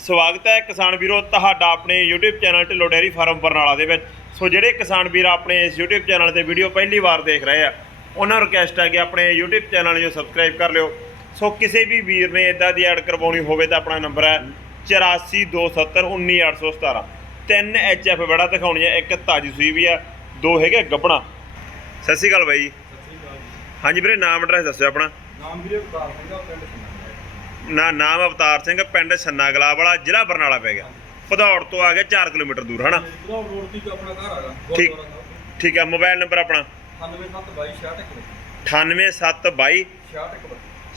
ਸਵਾਗਤ ਹੈ ਕਿਸਾਨ ਵੀਰੋ ਤੁਹਾਡਾ ਆਪਣੇ YouTube channel Dhillon dairy farm Barnala ਦੇ ਵਿੱਚ। ਸੋ ਜਿਹੜੇ ਕਿਸਾਨ ਵੀਰ ਆਪਣੇ ਇਸ YouTube ਚੈਨਲ ਤੇ ਵੀਡੀਓ ਪਹਿਲੀ ਵਾਰ ਦੇਖ ਰਹੇ ਆ ਉਹਨਾਂ ਨੂੰ ਰਿਕਵੈਸਟ ਹੈ ਕਿ ਆਪਣੇ YouTube ਚੈਨਲ ਨੂੰ ਸਬਸਕ੍ਰਾਈਬ ਕਰ ਲਿਓ। ਸੋ ਕਿਸੇ ਵੀ ਵੀਰ ਨੇ ਇਦਾਂ ਦੀ ਐਡ ਕਰਵਾਉਣੀ ਹੋਵੇ ਤਾਂ ਆਪਣਾ ਨੰਬਰ ਹੈ 8427191817 ਤਿੰਨ HF ਬੜਾ ਦਿਖਾਉਣੀ ਹੈ ਇੱਕ ਤਾਜੀ ਸੂਈ ਵੀ ਆ ਦੋ ਹੈਗੇ ਗੱਬਣਾ। ਸਤਿ ਸ਼੍ਰੀ ਅਕਾਲ ਬਾਈ ਜੀ। ਹਾਂਜੀ ਵੀਰੇ ਨਾਮ ਐਡਰੈਸ ਦੱਸਿਓ ਆਪਣਾ। ਨਾਮ ਵੀਰੇ ਉਤਾਰ ਸਿੰਘਾ ਪਿੰਡ ਸੁਣਾਇਆ ਨਾ ਨਾਮ ਅਵਤਾਰ ਸਿੰਘ ਪਿੰਡ ਛੰਨਾ ਗਲਾ ਵਾਲਾ ਜ਼ਿਲ੍ਹਾ ਬਰਨਾਲਾ ਪੈ ਗਿਆ। ਭਦੌੜ ਤੋਂ ਆ ਗਿਆ 4 ਕਿਲੋਮੀਟਰ ਦੂਰ ਹਨਾ? ਜਿਹੜਾ ਰੋਡ ਦੀ ਆਪਣਾ ਘਰ ਹੈਗਾ ਠੀਕ। ਹੈ ਮੋਬਾਈਲ ਨੰਬਰ ਆਪਣਾ? 9722 98722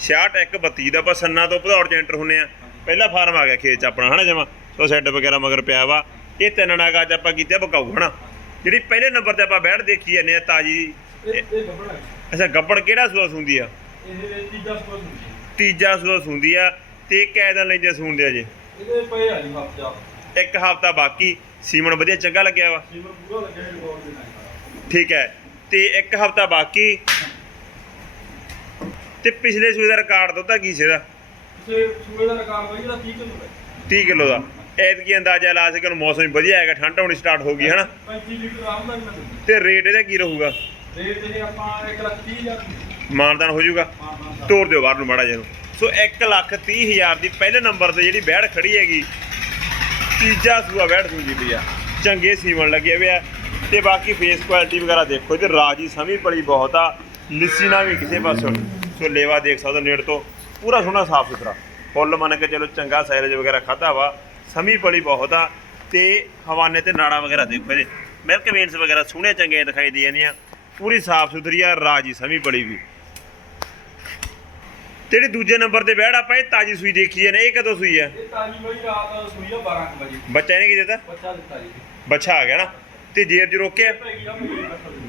6132 ਦਾ ਆਪਾਂ ਸੰਨਾ ਤੋਂ ਭਦੌੜ ਚ ਐਂਟਰ ਹੁੰਨੇ ਆ। ਪਹਿਲਾ ਫਾਰਮ ਆ ਗਿਆ ਖੇਤ ਚ ਆਪਣਾ ਹਨਾ ਜਮਾ? ਸੋ ਸੈੱਟ ਵਗੈਰਾ ਮਗਰ ਪਿਆ ਵਾ। ਇਹ ਤਿੰਨ ਨਾਗ ਅੱਜ ਆਪਾਂ ਕੀਤੇ ਬਕਾਊ ਹਨਾ? ਜਿਹੜੀ ਪਹਿਲੇ ਨੰਬਰ ਤੇ ਆਪਾਂ ਬੈਠ ਦੇਖੀ ਜਾਂਦੇ ਆ ਤਾਜੀ। ਅੱਛਾ ਗੱਬੜ ਕਿਹੜਾ ਸੂਆ ਹੁੰਦੀ ਆ? ਇਹ ਤੀਜਾ ਸਪੋਰਟ ਹੁੰਦੀ ਤੀਜਾ ਸੂਆ ਹੁੰਦੀ ਆ ਤੇ ਕੈਦਾਂ ਲੈਂਦੇ ਸੂੰਦੇ ਆ ਜੇ ਇਹਦੇ ਪਏ ਆ ਜੀ ਹਫਤਾ ਇੱਕ ਹਫਤਾ ਬਾਕੀ। ਸੀਮਨ ਵਧੀਆ ਚੰਗਾ ਲੱਗਿਆ ਵਾ? ਸੀਮਰ ਪੂਰਾ ਲੱਗਿਆ ਰਿਕਾਰਡ ਦੇ ਨਾਲ ਠੀਕ ਹੈ। ਤੇ ਇੱਕ ਹਫਤਾ ਬਾਕੀ। ਤੇ ਪਿਛਲੇ ਸੂਏ ਦਾ ਰਿਕਾਰਡ ਦਿੱਤਾ ਕੀ ਸੀ ਇਹਦਾ? ਕਿਸੇ ਸੂਏ ਦਾ ਰਿਕਾਰਡ ਬਾਈ ਇਹਦਾ 30 ਕਿਲੋ ਹੈ 30 ਕਿਲੋ ਦਾ। ਐਤਕੀ ਅੰਦਾਜ਼ਾ ਲਾ ਸਕੇ ਹੁਣ ਮੌਸਮ ਵਧੀਆ ਹੈਗਾ ਠੰਡ ਹੋਣੀ ਸਟਾਰਟ ਹੋ ਗਈ ਹਨਾ? 35 ਲੀਟਰ ਮਿਲ ਜਾਂਦਾ। ਤੇ ਰੇਟ ਇਹਦਾ ਕੀ ਰਹੂਗਾ? ਰੇਟ ਇਹ ਆਪਾਂ 1 ਲੱਖ 30 ਹਜ਼ਾਰ ਮਾਨਦਾਨ ਹੋ ਜਾਊਗਾ? ਤੋਰ ਦਿਓ ਬਾਹਰ ਨੂੰ ਮਾੜਾ ਜਿਹਾ ਸੋ 1 ਲੱਖ 30 ਹਜ਼ਾਰ ਦੀ ਪਹਿਲੇ ਨੰਬਰ ਤੇ ਜਿਹੜੀ ਬੈੜ ਖੜੀ ਹੈਗੀ, ਤੀਜਾ ਸੂਆ ਬੈੜ ਸੂਜੀ ਪਈ ਆ। ਚੰਗੇ ਸੀਵਣ ਲੱਗੇ ਹੋਏ ਆ। ਤੇ ਬਾਕੀ ਫੇਸ ਕੁਆਲਿਟੀ ਵਗੈਰਾ ਦੇਖੋ ਤੇ ਰਾਜੀ ਸਮੀ ਪਲੀ ਬਹੁਤ ਆ। ਲਿੱਸੀ ਨਾ ਵੀ ਕਿਸੇ ਪਾਸੋਂ ਸੋ ਲੇਵਾ ਦੇਖ ਸਕਦੇ ਹੋ ਨੇੜ ਤੋਂ। ਪੂਰਾ ਸੋਹਣਾ ਸਾਫ਼ ਸੁਥਰਾ। ਫੁੱਲ ਮੰਨ ਕੇ ਚਲੋ ਚੰਗਾ ਸਾਈਜ਼ ਵਗੈਰਾ ਖਾਦਾ ਵਾ। ਸਮੀ ਪਲੀ ਬਹੁਤ ਆ। ਤੇ ਹਵਾਨੇ ਤੇ ਨਾੜਾ ਵਗੈਰਾ ਦੇਖੋ ਇਹਦੇ। ਮਿਲਕ ਵੇਨਸ ਵਗੈਰਾ ਸੋਹਣੇ ਚੰਗੇ ਦਿਖਾਈ ਦੇ ਜਾਂਦੀਆਂ ਪੂਰੀ ਸਾਫ਼ ਸੁਥਰੀ ਆ, ਰਾਜੀ ਸਮੀ ਪਲੀ ਵੀ। ਜਿਹੜੀ ਦੂਜੇ ਨੰਬਰ ਤੇ ਬੈੜ ਆਪਾਂ ਇਹ ਤਾਜੀ ਸੂਈ ਦੇਖੀ ਨੇ ਇਹ ਕਦੋਂ ਸੂਈ ਆ ਇਹ ਤਾਜੀ ਬਾਈ ਰਾਤ ਸੂਈ ਆ 12 ਕੁ ਵਜੇ। ਬੱਚਾ ਇਹਨੇ ਕੀ ਦਿੱਤਾ? ਬੱਚਾ ਦਿੱਤਾ ਜੀ। ਬੱਚਾ ਆ ਗਿਆ ਨਾ। ਤੇ ਜੇਰ ਚ ਰੋਕਿਆ?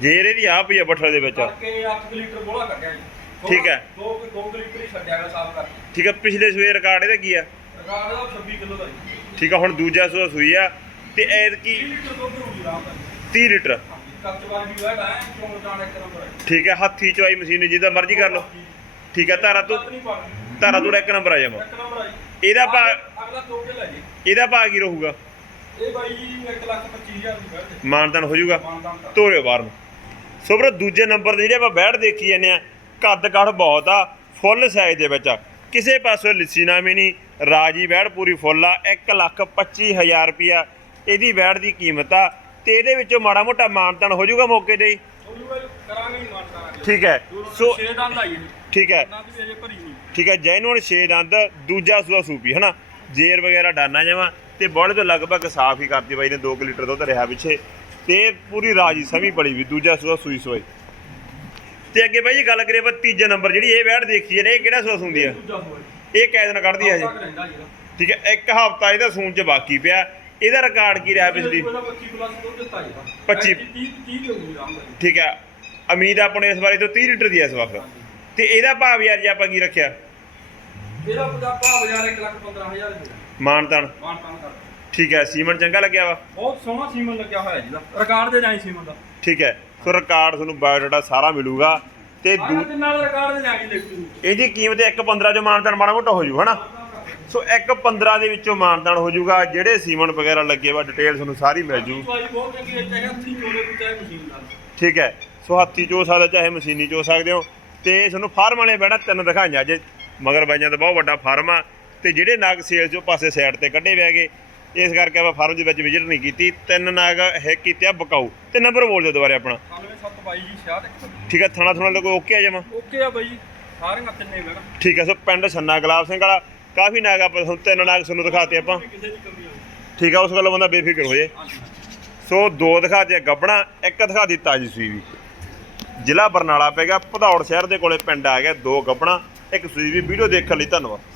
ਜੇਰ ਇਹਦੀ ਆ ਪਈ ਆ ਬੱਠਲ ਦੇ ਵਿੱਚ। ਕਰਕੇ 8 ਲੀਟਰ ਬੋਲਾ ਕੱਢਿਆ ਜੀ। ਠੀਕ ਹੈ। 2 2 ਲੀਟਰ ਹੀ ਛੱਡਿਆ ਗਿਆ ਸਾਫ਼ ਕਰਕੇ। ਠੀਕ ਆ ਪਿਛਲੇ ਸੂਏ ਰਿਕਾਰਡ ਇਹਦਾ ਕੀ ਆ? ਰਿਕਾਰਡ ਦਾ 26 ਕਿਲੋ ਦਾ ਜੀ। ਠੀਕ ਆ ਹੁਣ ਦੂਜਾ ਸੂਆ ਸੂਈ ਆ। ਤੇ ਐਦ ਕੀ 30 ਲੀਟਰ ਦੁੱਧ ਹੋਊਗੀ ਆਰਾਮ ਨਾਲ 30 ਲੀਟਰ। ਕੱਚ ਵਾਲੀ ਵੀ ਵੈਟ ਹੈ ਚੋਣ ਜਾਣ ਇੱਕ ਨੰਬਰ ਹੈ ਠੀਕ ਹੈ ਹੱਥੀ ਚਵਾਈ ਮਸ਼ੀਨ ਜਿਹਦਾ ਮਰਜ਼ੀ ਕਰ ਲਓ। ਠੀਕ ਆ ਧਾਰਾ ਤੋਂ ਕੱਚ ਨਹੀਂ ਪਾਣੀ ਧਾਰਾ ਤੋਂ ਇੱਕ ਨੰਬਰ ਆ ਜਾਵਾ ਇੱਕ ਨੰਬਰ ਆ ਜੀ। ਇਹਦਾ ਭਾ ਅਗਲਾ ਦੋ ਕੇ ਲੈ ਜੀ। ਇਹਦਾ ਭਾ ਕੀ ਰਹੂਗਾ? ਇਹ ਬਾਈ 1 ਲੱਖ 25 ਹਜ਼ਾਰ ਦੀ ਵੈਟ ਮਾਨਦਾਨ ਹੋ ਜਾਊਗਾ। ਮਾਨਦਾਨ ਤੋਰਿਓ ਬਾਹਰ ਨੂੰ। ਸੋ ਵੀਰੋ ਦੂਜੇ ਨੰਬਰ ਤੇ ਜਿਹੜੇ ਆਪਾਂ ਬੈਠ ਦੇਖੀ ਜਾਂਦੇ ਆ ਕੱਦ ਕਾਠ ਬਹੁਤ ਆ ਫੁੱਲ ਸਾਈਜ਼ ਦੇ ਵਿੱਚ ਆ। ਕਿਸੇ ਪਾਸੋਂ ਲਿੱਸੀ ਨਾ ਵੀ ਨਹੀਂ ਰਾਜੀ ਬੈੜ ਪੂਰੀ ਫੁੱਲ ਆ 1 ਲੱਖ 25 ਹਜ਼ਾਰ ਰੁਪਿਆ ਇਹਦੀ ਬੈੜ ਦੀ ਕੀਮਤ ਆ ਤੇ ਇਹਦੇ ਵਿੱਚੋਂ ਮਾੜਾ ਮੋਟਾ ਮਾਨਤਾਨ ਹੋ ਜਾਊਗਾ ਮੌਕੇ ਤੇ ਹੀ। ਹੀ ਕਰਾਂਗੇ ਠੀਕ ਹੈ। ਸੋ ਛੇ ਜੀ। ਠੀਕ ਹੈ। ਨਾ ਵੀ ਅਜੇ ਭਰੀ ਠੀਕ ਹੈ ਜੈਨੂਨ 6 ਦੰਦ ਦੂਜਾ ਸੂਆ ਸੂਪੀ ਹਨਾ? ਜੇਰ ਵਗੈਰਾ ਡਾਨਾ ਜਾਵਾਂ ਤੇ ਬੋਲੇ ਤੋਂ ਲਗਭਗ ਸਾਫ਼ ਹੀ ਕਰਦੀ ਬਾਈ ਨੇ 2 ਲੀਟਰ ਦੁੱਧ ਰਿਹਾ ਪਿੱਛੇ। ਤੇ ਪੂਰੀ ਰਾਜੀ ਸਮੀ ਬੜੀ ਵੀ ਦੂਜਾ ਸੂਆ ਸੂਈ ਸੋਈ ਤੇ ਅੱਗੇ ਬਾਈ ਜੀ ਗੱਲ ਕਰੀਏ ਆਪਾਂ ਤੀਜੇ ਨੰਬਰ ਜਿਹੜੀ ਇਹ ਵੈੜ ਦੇਖੀ ਨੇ ਇਹ ਕਿਹੜਾ ਸੂਆ ਸੁੰਦੀ ਆ? ਇਹ ਕੈਦ ਨਾਲ ਕੱਢਦੀ ਆ ਜੀ। ਠੀਕ ਹੈ ਇੱਕ ਹਫਤਾ ਇਹਦਾ ਸੂਣ ਚ ਬਾਕੀ ਪਿਆ। ਇਹਦਾ ਰਿਕਾਰਡ ਕੀ ਰਿਹਾ ਪਿਛਲੀ? ਇਹਦਾ 25 ਪਲੱਸ ਦੁੱਧ ਦਿੱਤਾ ਜੀ ਇਹਦਾ। 25 30 30 ਦੇ ਹੋਊਗੀ ਆਰਾਮ ਨਾਲ ਠੀਕ ਹੈ ਉਮੀਦ ਆਪਾਂ ਨੂੰ ਇਸ ਬਾਰੇ ਤੋਂ 30 ਲੀਟਰ ਦੀ ਹੈ ਇਸ ਵਕਤ। ਤੇ ਇਹਦਾ ਭਾਵ ਯਾਰ ਜੇ ਆਪਾਂ ਕੀ ਰੱਖਿਆ? ਇਹਦਾ ਪਤਾ ਭਾਅ ਬਾਜ਼ਾਰ 1 ਲੱਖ 15000 ਦੇ। ਮਾਨਤਾਨ ਮਾਨ ਤਾਨ ਕਰ। ਠੀਕ ਹੈ ਸੀਮਨ ਚੰਗਾ ਲੱਗਿਆ ਵਾ? ਬਹੁਤ ਸੋਹਣਾ ਸੀਮਨ ਲੱਗਿਆ ਹੋਇਆ ਜੀ ਦਾ। ਰਿਕਾਰਡ ਦੇ ਜਾਈ ਸੀਮਨ ਦਾ। ਠੀਕ ਹੈ ਸੋ ਰਿਕਾਰਡ ਤੁਹਾਨੂੰ ਬਾਇਓਡਾਟਾ ਸਾਰਾ ਮਿਲੂਗਾ। ਤੇ ਦੂ- ਨਾਲ ਰਿਕਾਰਡ ਦੇ ਜਾਈ ਲਿਖ ਦੂ ਇਹਦੀ ਕੀਮਤ 1.15 ਜੋ ਮਾਨਦਾਨ ਮਾੜਾ ਮੋਟਾ ਹੋ ਜੂ ਹਨਾ? ਸੋ 1.15 ਦੇ ਵਿੱਚੋਂ ਮਾਨਦਾਨ ਹੋ ਜੂਗਾ। ਜਿਹੜੇ ਸੀਮਨ ਵਗੈਰਾ ਲੱਗੇ ਵਾ ਡਿਟੇਲ ਤੁਹਾਨੂੰ ਸਾਰੀ ਮਿਲ ਜੂ। ਦਵਾਈ ਬਹੁਤ ਚੰਗੀ ਹੈ ਚਾਹੇ ਹੱਥੀਂ ਚੋਲੇ ਕੋਈ ਚਾਹੇ ਮਸ਼ੀਨ ਨਾਲ। ਠੀਕ ਹੈ ਸੋ ਹੱਥੀ ਚੋ ਸਕਦਾ ਚਾਹੇ ਮਸ਼ੀਨੀ ਚੋ ਸਕਦੇ ਹੋ। ਤੇ ਤੁਹਾਨੂੰ ਫਾਰਮ ਵਾਲੇ ਬੈਣਾ ਤਿੰਨ ਦਿਖਾਈਆਂ ਅੱਜ। ਮਗਰ ਬਾਈਆਂ ਦਾ ਬਹੁਤ ਵੱਡਾ ਫਾਰਮ ਆ। ਤੇ ਜਿਹੜੇ ਨਾਗ ਸੇਲ ਚੋਂ ਪਾਸੇ ਸਾਈਡ ਤੇ ਕੱਢੇ ਵਿਆ ਗਏ ਇਸ ਕਰਕੇ ਆਪਾਂ ਫਾਰਮ ਦੇ ਵਿੱਚ ਵਿਜ਼ਿਟ ਨਹੀਂ ਕੀਤੀ। ਤਿੰਨ ਨਾਗ ਹੈ ਕੀਤੇ ਆ ਬਕਾਊ। ਤੇ ਨੰਬਰ ਬੋਲ ਦਿਓ ਦੁਬਾਰੇ ਆਪਣਾ। 9722 ਜੀ 66 ਠੀਕ ਹੈ ਥਣਾ ਥਣਾ ਲੋਕ ਓਕੇ ਆ ਜਮਾ? ਓਕੇ ਆ ਬਾਈ ਸਾਰੀਆਂ ਤਿੰਨੇ ਬੈਣਾ ਠੀਕ ਹੈ ਸੋ ਪਿੰਡ ਛੰਨਾ ਗੁਲਾਬ ਸਿੰਘ ਵਾਲਾ। ਕਾਫੀ ਨਾਗ ਆਪਾਂ ਹੁਣ ਤਿੰਨ ਨਾਗ ਤੁਹਾਨੂੰ ਦਿਖਾਤੇ ਆਪਾਂ। ਠੀਕ ਆ ਉਸ ਗੱਲੋਂ ਬੰਦਾ ਬੇਫਿਕਰ ਹੋ ਜੇ ਸੋ ਦੋ ਦਿਖਾਤੇ ਗੱਬਣਾ ਇੱਕ ਦਿਖਾ ਦਿੱਤੀ ਤਾਜੀ ਸੂਈ ਵੀ। ਜ਼ਿਲ੍ਹਾ ਬਰਨਾਲਾ ਪੈ ਗਿਆ। ਭਦੌੜ ਸ਼ਹਿਰ ਦੇ ਕੋਲੇ ਪਿੰਡ ਆ ਗਿਆ ਦੋ ਗੱਬਣਾ ਇੱਕ ਤੁਸੀਂ ਵੀ ਵੀਡੀਓ ਦੇਖਣ ਲਈ ਧੰਨਵਾਦ।